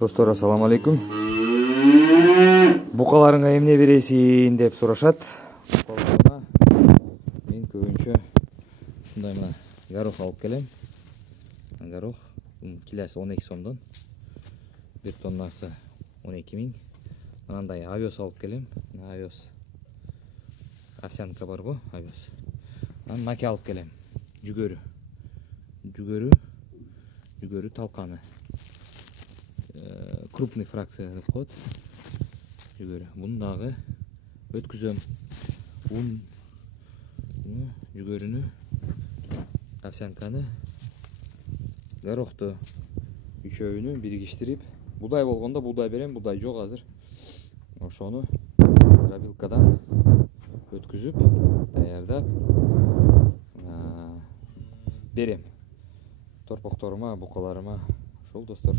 Достор, ассаламу алейкум. Букаларыңа эмне бересин деп сурашат. Букаларыма мен көбүнчө ушундай мына горох алып келем. Горох килосы 12 сомдон. 1 тоннасы 12 000. Мынандай овес алып келем. Овес. Овсянка бар го, овес. Маке алып келем. Жүгөрү талканы. Крупный фракция деп коет. Жүгөрү. Буну дагы өткүзөм. Жүгөрүнү, овсянканы, горохту үчөөүнү биригиштирип, будай болгондо будай берем, будай жок азыр. Ошону дробилкадан өткүзүп, даярдап берем. Торпокторума, букаларыма. Ошол достор.